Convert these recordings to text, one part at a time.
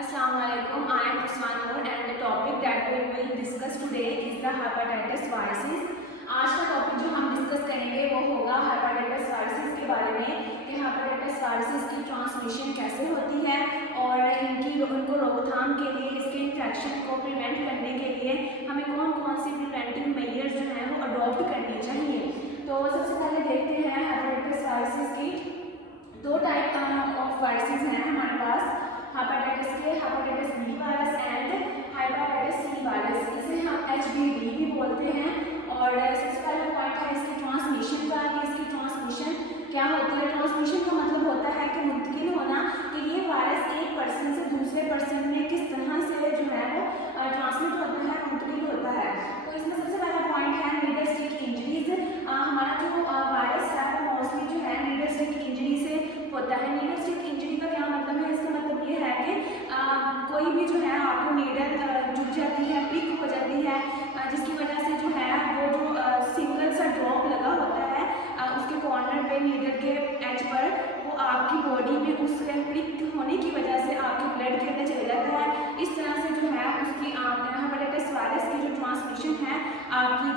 Assalamualaikum. I am Usman Noor and the topic that we will discuss today is the hepatitis viruses. आज का topic जो हम discuss करेंगे वो होगा हेपेटाइटिस वायरसेस के बारे में कि हेपेटाइटिस वायरसेस की ट्रांसमिशन कैसे होती है और उनको रोकथाम के लिए इसके इन्फेक्शन को प्रिवेंट करने के लिए हमें कौन कौन सी प्रिवेंटिव मेजर्स जो हैं वो अडॉप्ट करने चाहिए। तो सबसे पहले देखते हैं हेपेटाइटिस वायरसेस की दो टाइप ऑफ वायरसेस हैं हमारे पास, हेपेटाइटिस के hepatitis B virus and hepatitis C virus, इसे हम HBV भी बोलते हैं। और सबसे पहला पॉइंट है इसकी ट्रांसमिशन का कि इसकी ट्रांसमिशन क्या होती है। ट्रांसमिशन का मतलब होता है कि मुंतकिल होना, कि ये वायरस एक पर्सन से दूसरे पर्सन में किस तरह से जो है वो ट्रांसमिट होता है, मुंतकिल होता है। तो इसमें सबसे पहला पॉइंट है नीडल स्टिक इंजरीज। हमारा जो वायरस है वो मोस्टली जो है नीडल स्टिक इंजरी से होता है। नीडल स्टिक इंजरी का क्या मतलब है? इसका मतलब ये है कि कोई भी जो है आपको नीडल जुड़ जाती है, प्रिक हो जाती है, जिसकी वजह से जो है वो जो सिंगल सा ड्रॉप लगा होता है उसके कॉर्नर पे नीडल के एज पर, वो आपकी बॉडी में उसके प्रिक होने की वजह से आपके ब्लड के अंदर चले जाता है। इस तरह से जो है उसकी हेपेटाइटिस वायरस की जो ट्रांसमिशन है आपकी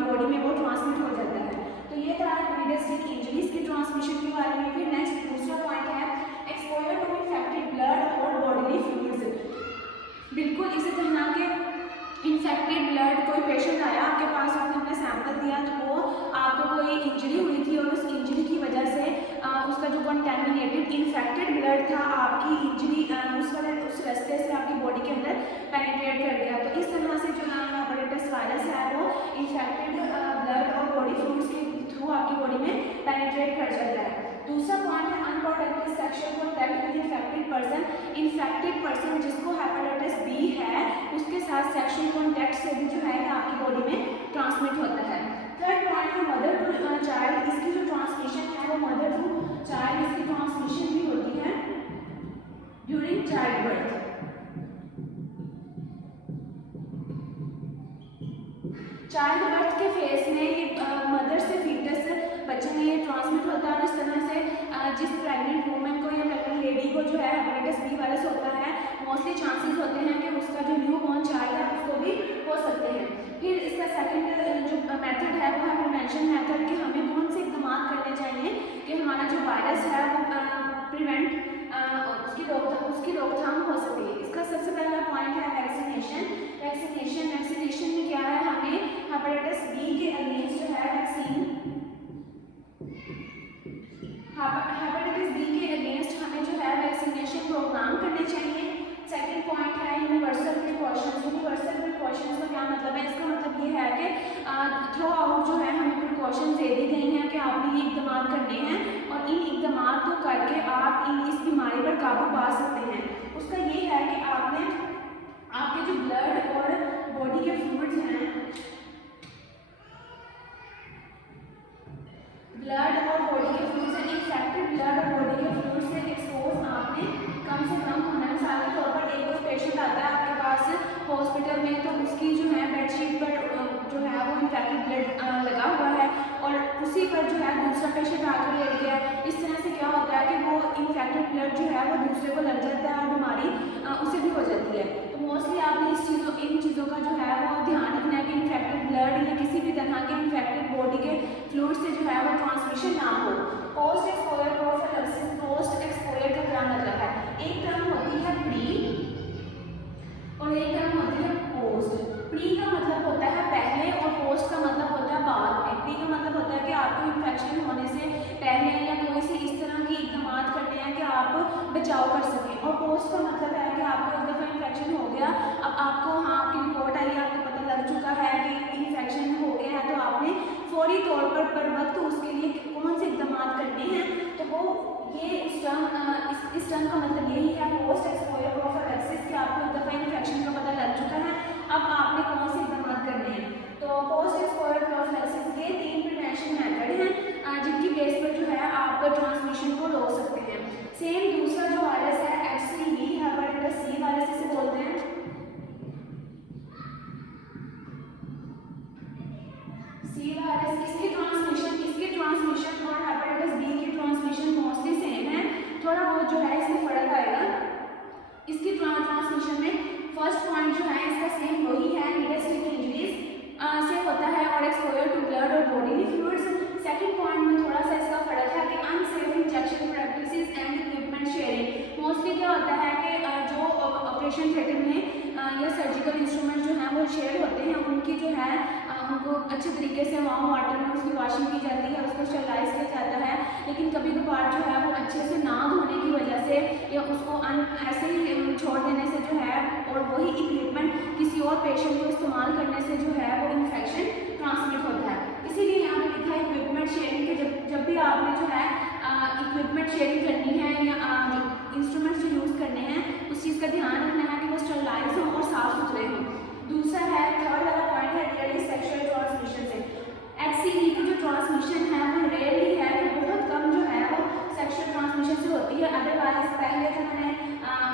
बॉडी में वो ट्रांसमिट हो जाता है। तो ये था नीडल स्टिक इंजरीज की ट्रांसमिशन के बारे में। फिर नेक्स्ट दूसरा पॉइंट है एक्सपोजर टू इन्फेक्टेड ब्लड और बॉडीली फ्लूइड्स। बिल्कुल इसी तरह के इन्फेक्टेड ब्लड, कोई पेशेंट आया आपके पास, आपने अपना सैंपल दिया तो वो आपको कोई इंजरी हुई थी और उस इंजरी की वजह से उसका जो कंटेमिनेटेड इन्फेक्टेड ब्लड था आपकी इंजरी उस रास्ते से आपकी बॉडी के अंदर पेनिट्रेट कर गया। तो इस तरह से जो हेपेटाइटिस वायरस है वो इन्फेक्टेड ब्लड और बॉडी फ्लूइड्स के थ्रू आपकी बॉडी में पेनिट्रेट कर जाता है। दूसरा पॉइंट है unprotected sexual contact with infected person. Infected person जिसको हेपेटाइटिस बी है उसके साथ सेक्सुअल कांटेक्ट से भी जो है आपकी बॉडी में ट्रांसमिट होता है। थर्ड पॉइंट है मदर टू चाइल्ड। इसकी जो ट्रांसमिशन है वो मदर टू चाइल्ड, इसकी ट्रांसमिशन भी होती है during child birth. Child birth के फेज में ये मदर से फीटस बच्चे में ये ट्रांसमिट होता है। और इस तरह से जिस प्रेग्नेंट वुमेन को या प्रेग्नेंट लेडी को जो है हेपेटाइटिस बी वायरस होता है, मोस्टली चांसेस होते हैं कि उसका जो न्यू बॉर्न चाइल्ड है उसको भी हो सकते हैं। फिर इसका सेकंड जो मेथड है वो है प्रिवेंशन मेथड, कि हमें कौन से इक़दाम करने चाहिए कि हमारा जो वायरस है वो प्रिवेंट उसकी रोकथाम हो सके। इसका सबसे पहला पॉइंट है वैक्सीनेशन में क्या है, हमें हेपेटाइटिस बी के अगेंस्ट जो है हेपेटाइटिस बी के अगेंस्ट हमें जो है वैक्सीनेशन प्रोग्राम करने चाहिए। सेकंड पॉइंट है यूनिवर्सल प्रिकॉशंस। यूनिवर्सल प्रिकॉशंस का क्या मतलब है? इसका मतलब ये है कि थ्रू आउट जो है हमें प्रिकॉशंस दे दी गई हैं कि आपने ये इक़दाम करने हैं और इन इक़दाम को करके आप इस बीमारी पर काबू पा सकते हैं। उसका ये है कि आपने आपके जो ब्लड और बॉडी के फ्लूइड्स हैं, ब्लड और बॉडी के फ्लूइड्स हैं, इन्फेक्टेड ब्लड और बॉडी के फ्लूइड्स से एक्सपोज आपने कम से कम होना। मिसाल के तौर पर एक कोई पेशेंट आता है आपके पास हॉस्पिटल में, तो उसकी जो है बेडशीट पर जो है वो इन्फेक्टेड ब्लड लगा हुआ है और उसी पर जो है दूसरा पेशेंट आकर लेट गया। इस तरह से क्या होता है कि वो इन्फेक्टेड ब्लड जो है वो दूसरे को लग जाता है और बीमारी उसे भी हो जाती है। तो मोस्टली आपने इन चीज़ों का जो है वो ध्यान रखना है कि इन्फेक्टेड ब्लड या किसी भी तरह के इन्फेक्टेड बॉडी के फ्लूइड से जो है वो ट्रांसमिशन ना हो। Post exposure prophylaxis. Post exposure का क्या मतलब है? एक टर्म होती है प्री और एक टर्म होती है पोस्ट। प्री का मतलब होता है पहले और पोस्ट का मतलब होता है बाद में। प्री का मतलब होता है कि आपको इन्फेक्शन होने से पहले या कोई से इस तरह की इक़दाम करने हैं कि आप बचाव कर सकें। और पोस्ट का मतलब है कि आपको एक दफ़ा इन्फेक्शन हो गया, अब आपको आपकी रिपोर्ट आई, आपको पता लग चुका है कि इन्फेक्शन हो गया है, तो आपने फौरी तौर पर वक्त उसके लिए कौन से इक़दाम करने हैं। तो वो ये इस टर्म का मतलब यही है पोस्ट एक्सपोजर प्रोफिलैक्सिस, कि आपको एक दफ़ा इन्फेक्शन का पता लग चुका है, अब आपने कौन से इक़दाम करने हैं। तो पोस्ट एक्सपोजर प्रोफिलैक्सिस ये 3 प्रिवेंशन मेथड हैं जिनकी बेस पर जो है आप ट्रांसमिशन को रोक सकते हैं। सेम दूसरा जो वायरस है HCV, हेपेटाइटिस सी वायरस इसे बोलते हैं। सी वायरस इसकी ट्रांसमिशन और हेपेटाइटिस बी की ट्रांसमिशन मोस्टली सेम है, थोड़ा बहुत जो है इसमें फ़र्क आएगा। इसकी ऑपरेशन थिएटर में या सर्जिकल इंस्ट्रूमेंट जो हैं वो शेयर होते हैं, उनकी जो है उनको अच्छे तरीके से वार्म वाटर में उसकी वॉशिंग की जाती है, उसको स्टरलाइज किया जाता है। लेकिन कभी कभार जो है वो अच्छे से ना धोने की वजह से या उसको ऐसे ही छोड़ देने से जो है और वही इक्विपमेंट किसी और पेशेंट को इस्तेमाल करने से जो है वो इन्फेक्शन ट्रांसमिट होता है। इसीलिए यहाँ पे लिखा है इक्विपमेंट शेयरिंग के जब भी आपने जो है इक्विपमेंट शेयरिंग करनी है या इंस्ट्रूमेंट्स जो यूज़ करने हैं उस चीज़ का ध्यान रखना है कि वो स्टरलाइज हो और साफ सुथरे हों। दूसरा है, थर्ड वाला पॉइंट है रेयरली सेक्सुअल ट्रांसमिशन से। HCV की जो ट्रांसमिशन है वो रेयरली है, तो बहुत कम जो है वो सेक्सुअल ट्रांसमिशन से होती है। अदरवाइज पहले जो है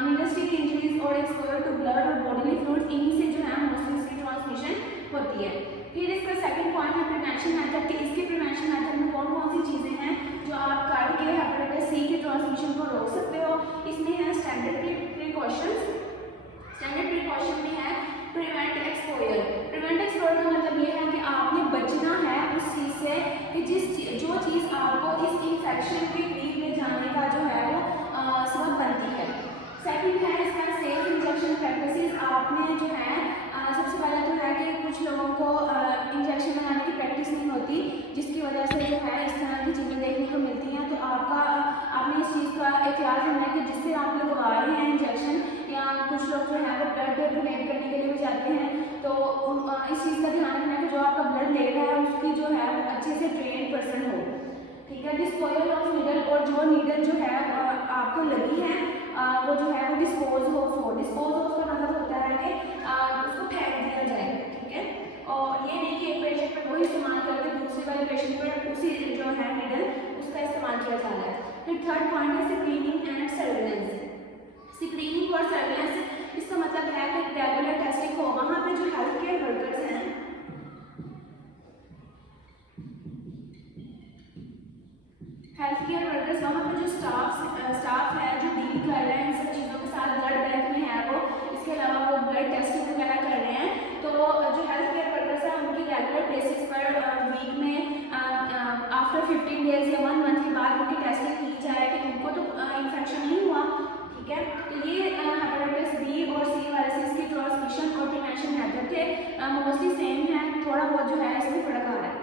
न्यूरोस्टिक इंजरीज और एक्सपोजर टू ब्लड और बॉडीली फ्लूइड्स, इन्हीं से जो है मोस्टली इसकी ट्रांसमिशन होती है। फिर इसका सेकंड पॉइंट है प्रिवेंशन मेथड के। इसके प्रिवेंशन मेथड में कौन कौन सी चीज़ें हैं जो आप करके हेपेटाइटिस सी के ट्रांसमिशन को रोक सकते हो। इसमें है स्टैंडर्ड प्रिकॉशंस। स्टैंडर्ड प्रिकॉशन में है प्रिवेंट एक्सपोजर। प्रिवेंट एक्सपोजर का मतलब ये है कि आपने बचना है उस चीज़ से कि जो चीज़ आपको इस इन्फेक्शन के करीब ले जाने का जो है वो सबब बनती है। सेकंड है इसका सेफ इंजेक्शन प्रैक्टिसेस। आपने जो है सबसे पहले तो है कि कुछ लोगों को इंजेक्शन लगाने की प्रैक्टिस नहीं होती, जिसकी वजह से जो है इस तरह की चीज़ें देखने को मिलती हैं। तो आपने इस चीज़ का एहतियात करना है कि जिससे आप लगवा रहे हैं इंजेक्शन, या कुछ लोग जो है वो ब्लड डोनेट करने के लिए भी जाते हैं, तो इस चीज़ का ध्यान रखना है कि जो आपका ब्लड ले रहा है उसकी जो है वो अच्छे से ट्रेन पर्सन हो। ठीक है। डिस्पोजल ऑफ नीडल, और जो नीडल जो है आपको लगी है वो जो है वो डिस्पोज ऑफ हो। डिस्पोज ऑफ का मतलब होता है कि उसको फेंक दिया जाए। ठीक है। और ये नहीं कि एक पेशेंट पर वही इस्तेमाल करके दूसरे वाले पेशेंट पर उसी जो है नीडल उसका इस्तेमाल किया जा रहा है। फिर थर्ड पॉइंट है स्क्रीनिंग एंड सर्विलेंस। स्क्रीनिंग और सर्विलेंस, इसका मतलब है कि रेगुलर टेस्टिंग हो। वहाँ पे जो हेल्थ केयर वर्कर्स हैं, वहाँ पर जो स्टाफ है जो डील कर रहे हैं इन सब चीज़ों के साथ, ब्लड बैंक में है वो, इसके अलावा वो ब्लड टेस्टिंग वगैरह कर रहे हैं, तो जो हेल्थ केयर वर्कर्स हैं उनकी रेगुलर बेसिस पर वीक में आफ्टर 15 डेज या 1 मंथ के बाद उनकी टेस्टिंग की जाए कि उनको तो इन्फेक्शन नहीं हुआ। ठीक है। तो ये हेपेटाइटिस बी और सी वायरसेस की ट्रांसमिशन और प्रिवेंशन मेथड थे मोस्टली सेम है, थोड़ा बहुत जो है इसमें फर्क आ रहा है।